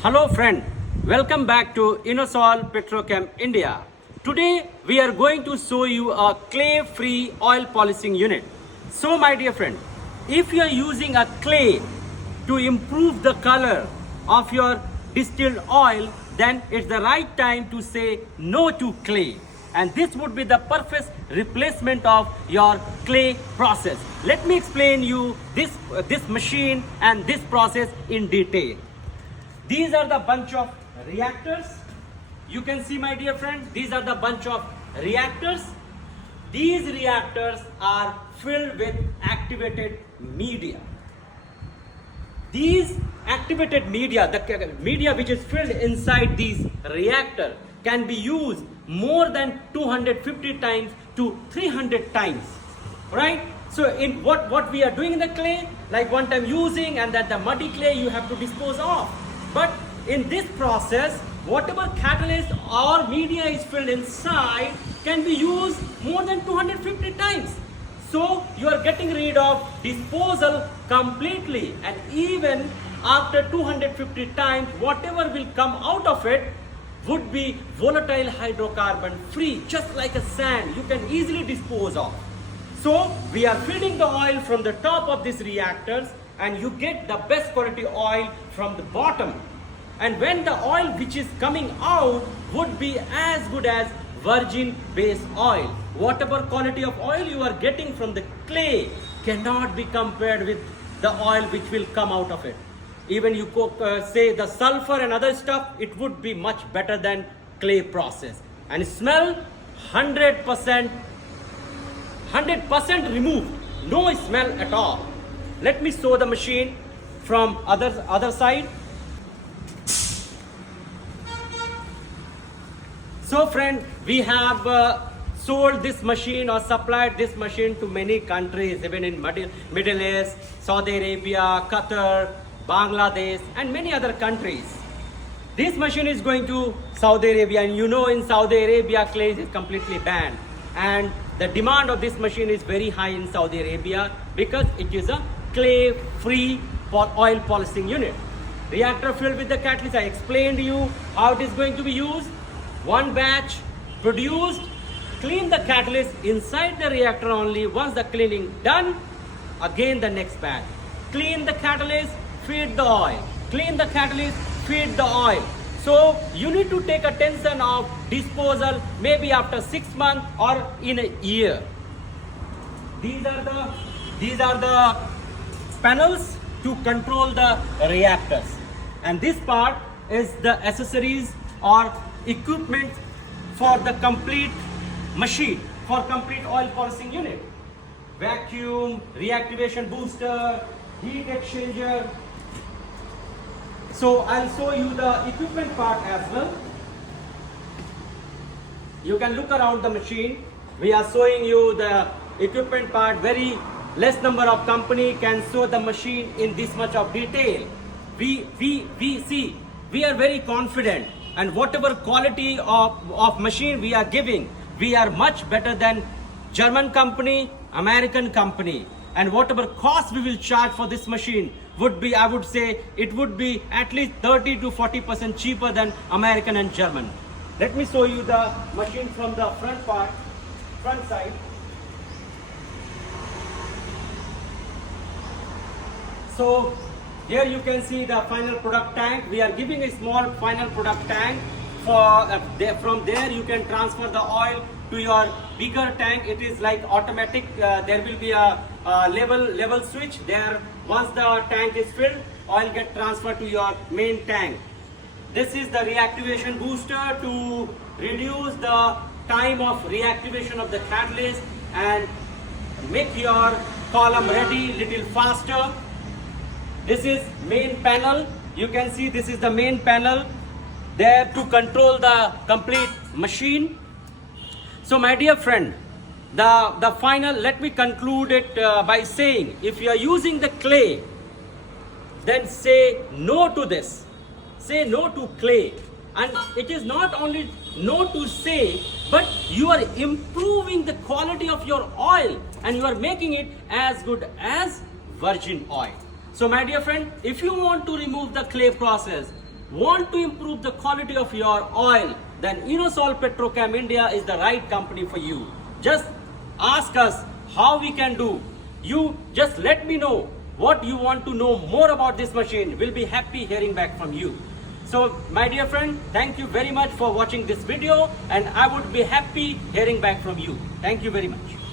Hello friend, welcome back to Innosol Petrochem India. Today we are going to show you a clay-free oil polishing unit. So my dear friend, if you are using a clay to improve the color of your distilled oil, then it's the right time to say no to clay. And this would be the perfect replacement of your clay process. Let me explain you this machine and this process in detail. These are the bunch of reactors. You can see, my dear friend, these are the bunch of reactors. These reactors are filled with activated media. These activated media, the media which is filled inside these reactor, can be used more than 250 times to 300 times, right? So in what we are doing in the clay, like one time using, and that the muddy clay you have to dispose of. But in this process, whatever catalyst or media is filled inside can be used more than 250 times. So you are getting rid of disposal completely, and even after 250 times, whatever will come out of it would be volatile hydrocarbon free, just like a sand you can easily dispose of. So we are feeding the oil from the top of these reactors, and you get the best quality oil from the bottom. And when the oil which is coming out would be as good as virgin base oil. Whatever quality of oil you are getting from the clay cannot be compared with the oil which will come out of it. Even you say the sulfur and other stuff, it would be much better than clay process. And smell 100% removed, no smell at all. Let me show the machine from other side. So friend, we have sold this machine or supplied this machine to many countries, even in Middle East, Saudi Arabia, Qatar, Bangladesh, and many other countries. This machine is going to Saudi Arabia, and you know in Saudi Arabia clay is completely banned, and the demand of this machine is very high in Saudi Arabia because it is a clay-free oil polishing unit. Reactor filled with the catalyst. I explained to you how it is going to be used. One batch produced, clean the catalyst inside the reactor only. Once the cleaning done, again the next batch. Clean the catalyst, feed the oil. Clean the catalyst, feed the oil. So you need to take attention of disposal maybe after 6 months or in a year. These are the panels to control the reactors. And this part is the accessories or equipment for the complete machine, for complete oil polishing unit. Vacuum, reactivation booster, heat exchanger. So I'll show you the equipment part as well. You can look around the machine. We are showing you the equipment part. Very less number of company can show the machine in this much of detail. We are very confident, and whatever quality of machine we are giving, we are much better than German company, American company. And whatever cost we will charge for this machine would be, I would say, it would be at least 30 to 40% cheaper than American and German. Let me show you the machine from the front side. So here you can see the final product tank. We are giving a small final product tank. From there you can transfer the oil to your bigger tank. It is like automatic. There will be a level switch there. Once the tank is filled, oil get transferred to your main tank. This is the reactivation booster to reduce the time of reactivation of the catalyst and make your column ready little faster. This is main panel. You can see this is the main panel there to control the complete machine. So my dear friend, the final, let me conclude it by saying, if you are using the clay, then say no to this. Say no to clay. And it is not only no to say, but you are improving the quality of your oil and you are making it as good as virgin oil. So my dear friend, if you want to remove the clay process, want to improve the quality of your oil, then Innosol Petrochem India is the right company for you. Just ask us how we can do. You just let me know what you want to know more about this machine. We'll be happy hearing back from you. So my dear friend, thank you very much for watching this video, and I would be happy hearing back from you. Thank you very much.